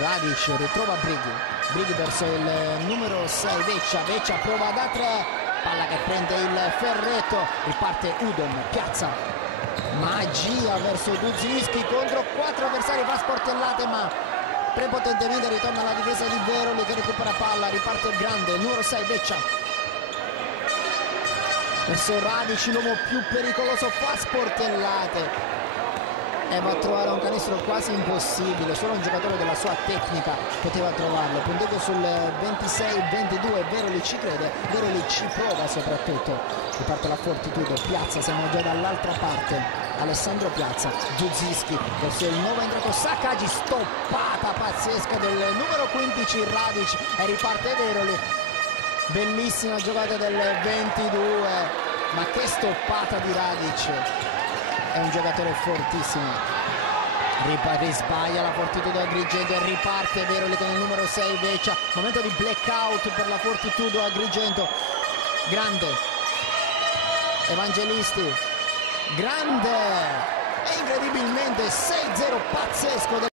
Radic ritrova Brighi verso il numero 6 Veccia prova da 3, palla che prende il ferretto, riparte Udom, piazza magia verso Duzinski contro 4 avversari, fa sportellate ma prepotentemente ritorna alla difesa di Veroli che recupera palla, riparte il grande, il numero 6 Veccia verso Radic, l'uomo più pericoloso, fa sportellate e va a trovare un canestro quasi impossibile, solo un giocatore della sua tecnica poteva trovarlo. Punteggio sul 26-22, Veroli ci crede, Veroli ci prova soprattutto, riparte la Fortitudo, Piazza, siamo già dall'altra parte, Alessandro Piazza, Duzinski verso il nuovo entrato Saccagi, stoppata pazzesca del numero 15 Radic e riparte Veroli, bellissima giocata del 22, ma che stoppata di Radic, è un giocatore fortissimo. Sbaglia la Fortitudo Agrigento e riparte Veroli con il numero 6 Veccia, momento di blackout per la Fortitudo Agrigento, grande Evangelisti, grande e incredibilmente 6-0 pazzesco